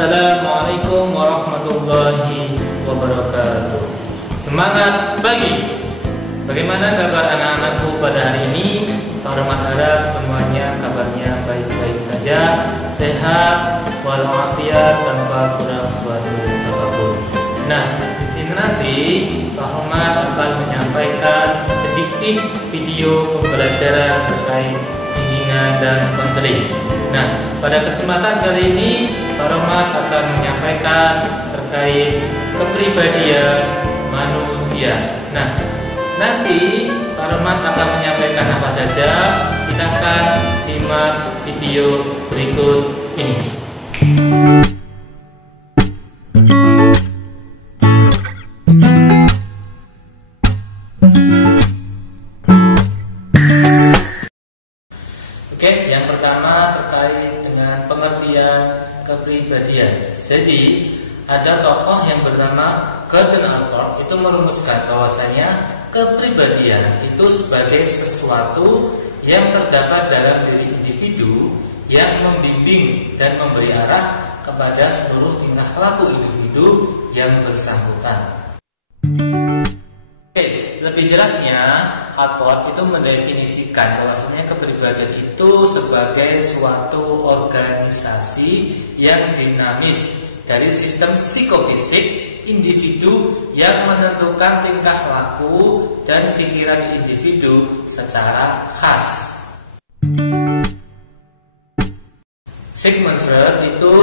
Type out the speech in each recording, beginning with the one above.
Assalamualaikum warahmatullahi wabarakatuh. Semangat pagi. Bagaimana kabar anak-anakku pada hari ini? Pak Rahmat harap semuanya kabarnya baik-baik saja, sehat walafiat tanpa kurang suatu apapun. Nah, di sini nanti Pak Rahmat akan menyampaikan sedikit video pembelajaran terkait bimbingan dan konseling. Nah, pada kesempatan kali ini Pak Rahmat akan menyampaikan terkait kepribadian manusia. Nah, nanti Pak Rahmat akan menyampaikan apa saja. Silahkan simak video berikut ini. Oke, yang pertama terkait dengan pengertian kepribadian. Jadi ada tokoh yang bernama Gordon Allport itu merumuskan bahwasanya kepribadian itu sebagai sesuatu yang terdapat dalam diri individu yang membimbing dan memberi arah kepada seluruh tingkah laku individu yang bersangkutan. Lebih jelasnya, Allport itu mendefinisikan bahwasanya kepribadian itu sebagai suatu organisasi yang dinamis dari sistem psikofisik individu yang menentukan tingkah laku dan pikiran individu secara khas. Sigmund Freud itu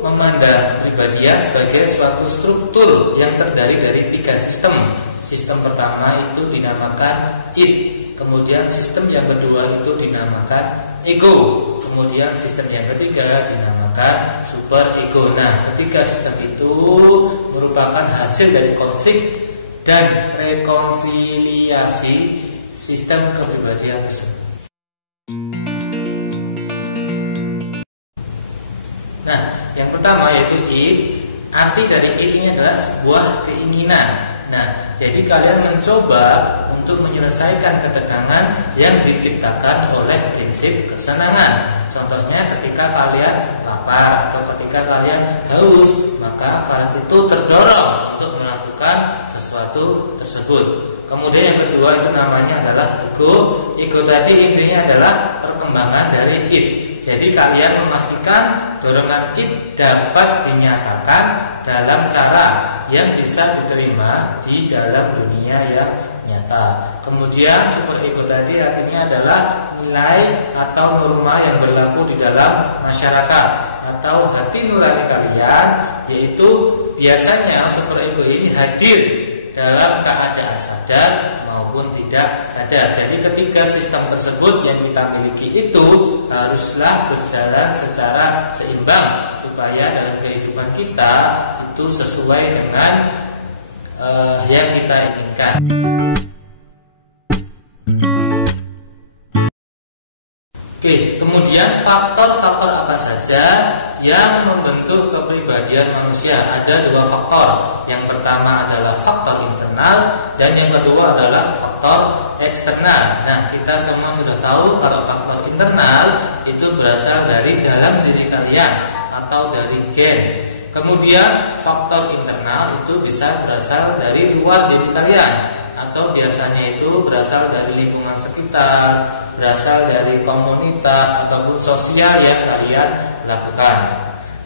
memandang kepribadian sebagai suatu struktur yang terdiri dari 3 sistem. Sistem pertama itu dinamakan id, kemudian sistem yang kedua itu dinamakan ego, kemudian sistem yang ketiga dinamakan super ego. Nah, ketiga sistem itu merupakan hasil dari konflik dan rekonsiliasi sistem kepribadian tersebut. Nah, yang pertama yaitu id. Arti dari id ini adalah sebuah keinginan. Nah, jadi kalian mencoba untuk menyelesaikan ketegangan yang diciptakan oleh prinsip kesenangan. Contohnya ketika kalian lapar atau ketika kalian haus, maka kalian itu terdorong untuk melakukan sesuatu tersebut. Kemudian yang kedua itu namanya adalah ego. Ego tadi intinya adalah perkembangan dari id. Jadi kalian memastikan dorongan id dapat dinyatakan dalam cara yang bisa diterima di dalam dunia yang nyata. Kemudian super ego tadi artinya adalah nilai atau norma yang berlaku di dalam masyarakat atau hati nurani kalian, yaitu biasanya super ego ini hadir dalam keadaan sadar maupun tidak sadar. Jadi ketiga sistem tersebut yang kita miliki itu haruslah berjalan secara seimbang supaya dalam kehidupan kita itu sesuai dengan yang kita inginkan. Oke, kemudian faktor-faktor apa saja yang membentuk kepribadian manusia? Ada 2 faktor. Yang pertama adalah faktor internal dan yang kedua adalah faktor eksternal. Nah, kita semua sudah tahu kalau faktor internal itu berasal dari dalam diri kalian atau dari gen. Kemudian faktor internal itu bisa berasal dari luar diri kalian atau biasanya itu berasal dari lingkungan sekitar, berasal dari komunitas ataupun sosial yang kalian lakukan.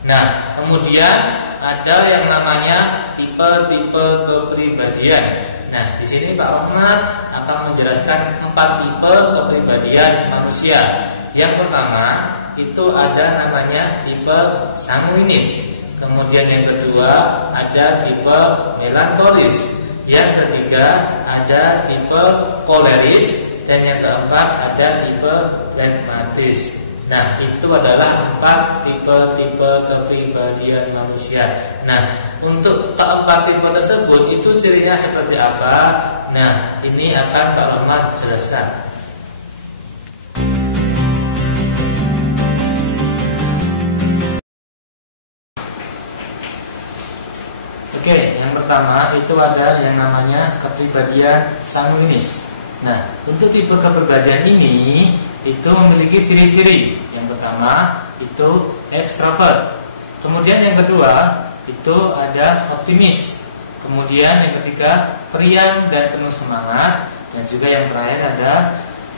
Nah, kemudian ada yang namanya tipe-tipe kepribadian. Nah, di sini Pak Rahmat akan menjelaskan 4 tipe kepribadian manusia. Yang pertama itu ada namanya tipe sanguinis. Kemudian yang kedua ada tipe melankolis. Yang ketiga ada tipe koleris. Dan yang keempat ada tipe pragmatis. Nah, itu adalah 4 tipe-tipe kepribadian manusia. Nah, untuk keempat tipe tersebut itu cirinya seperti apa? Nah, ini akan Pak Rahmat jelaskan. Oke, yang pertama itu ada yang namanya kepribadian sanguinis. Nah, untuk tipe kepribadian ini itu memiliki ciri-ciri. Yang pertama itu ekstrovert. Kemudian yang kedua itu ada optimis. Kemudian yang ketiga periang dan penuh semangat. Dan juga yang terakhir ada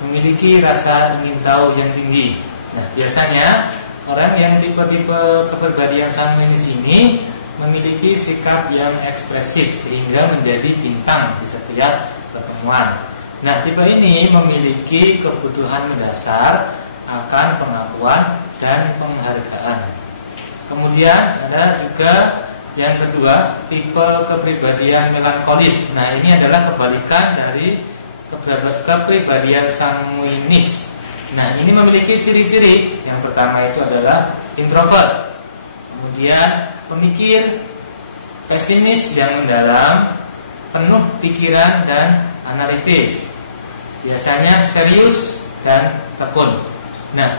memiliki rasa ingin tahu yang tinggi. Nah, biasanya orang yang tipe-tipe kepribadian sanguinis ini memiliki sikap yang ekspresif sehingga menjadi bintang di setiap pertemuan. Nah, tipe ini memiliki kebutuhan mendasar akan pengakuan dan penghargaan. Kemudian ada juga yang kedua, tipe kepribadian melankolis. Nah, ini adalah kebalikan dari kepribadian sanguinis. Nah, ini memiliki ciri-ciri. Yang pertama itu adalah introvert. Kemudian pemikir, pesimis yang mendalam, penuh pikiran dan analitis. Biasanya serius dan tekun. Nah,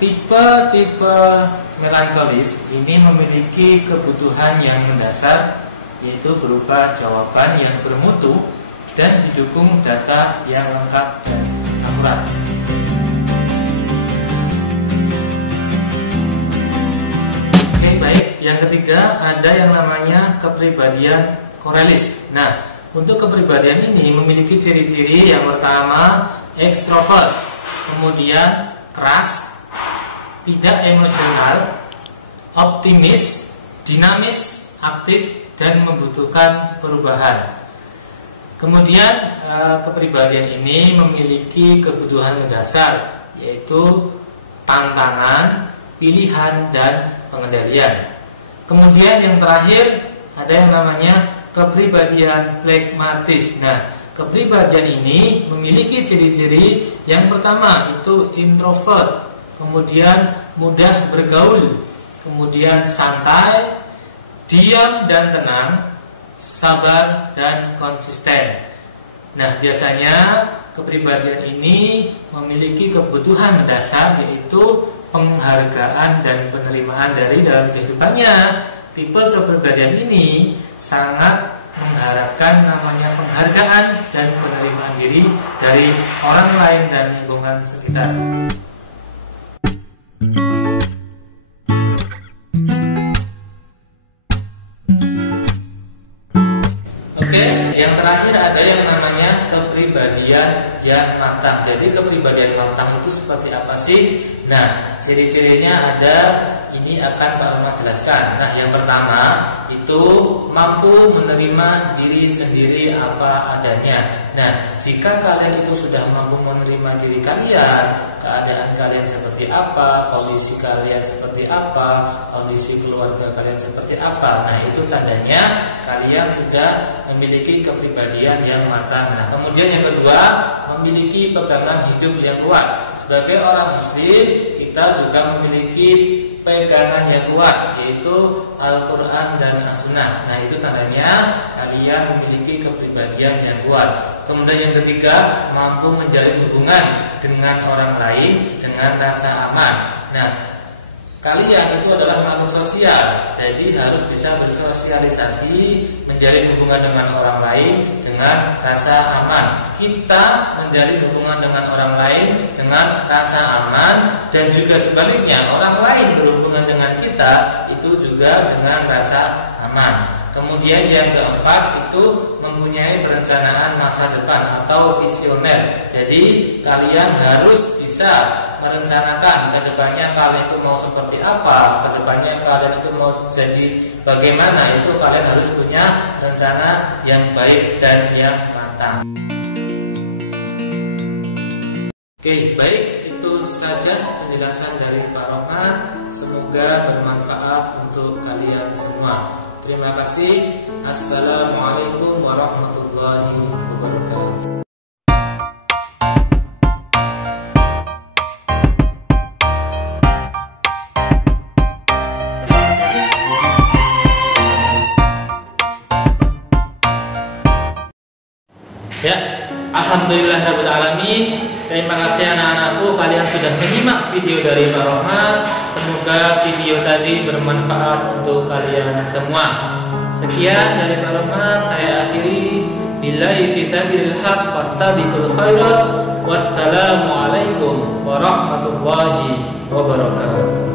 tipe-tipe melankolis ini memiliki kebutuhan yang mendasar, yaitu berupa jawaban yang bermutu dan didukung data yang lengkap dan akurat. Oke, baik. Yang ketiga ada yang namanya kepribadian korelis. Nah, untuk kepribadian ini memiliki ciri-ciri. Yang pertama, ekstrovert, kemudian keras, tidak emosional, optimis, dinamis, aktif, dan membutuhkan perubahan. Kemudian kepribadian ini memiliki kebutuhan mendasar, yaitu tantangan, pilihan, dan pengendalian. Kemudian yang terakhir ada yang namanya kepribadian flegmatis. Nah, kepribadian ini memiliki ciri-ciri. Yang pertama itu introvert, kemudian mudah bergaul, kemudian santai, diam dan tenang, sabar dan konsisten. Nah, biasanya kepribadian ini memiliki kebutuhan mendasar, yaitu penghargaan dan penerimaan dari dalam kehidupannya. Tipe kepribadian ini sangat mengharapkan namanya penghargaan dan penerimaan diri dari orang lain dan lingkungan sekitar. Yang terakhir ada yang namanya kepribadian yang matang. Jadi kepribadian matang itu seperti apa sih? Nah, ciri-cirinya ada, ini akan Pak Rahmat jelaskan. Nah, yang pertama itu mampu menerima diri sendiri apa adanya. Nah, jika kalian itu sudah mampu menerima diri kalian, keadaan kalian seperti apa, kondisi kalian seperti apa, kondisi keluarga kalian seperti apa, nah itu tandanya kalian sudah memiliki kepribadian yang matang. Nah, kemudian yang kedua, memiliki pegangan hidup yang kuat. Sebagai orang muslim, kita juga memiliki pegangan yang kuat, yaitu Al-Quran dan As-Sunnah. Nah, itu tandanya kalian memiliki kepribadian yang kuat. Kemudian yang ketiga, mampu menjalin hubungan dengan orang lain dengan rasa aman. Nah, kalian itu adalah makhluk sosial, jadi harus bisa bersosialisasi, menjalin hubungan dengan orang lain dengan rasa aman. Kita menjalin hubungan dengan orang lain dengan rasa aman, dan juga sebaliknya orang lain berhubungan dengan kita itu juga dengan rasa aman. Kemudian yang keempat itu mempunyai perencanaan masa depan atau visioner. Jadi kalian harus bisa merencanakan kedepannya kalian itu mau seperti apa, kedepannya kalian itu mau jadi bagaimana. Itu kalian harus punya rencana yang baik dan yang matang. Oke, baik, itu saja penjelasan dari Pak Rahmat. Semoga bermanfaat untuk kalian semua. Terima kasih. Assalamualaikum warahmatullahi wabarakatuh. Ya, alhamdulillahirrahmanirrahim. Terima kasih anak-anakku, kalian sudah menyimak video dari Pak Rahmat. Semoga video tadi bermanfaat untuk kalian semua. Sekian dari Pak Rahmat, saya akhiri. Billahi fi sabilil haq fastabiqul khairat. Wassalamualaikum warahmatullahi wabarakatuh.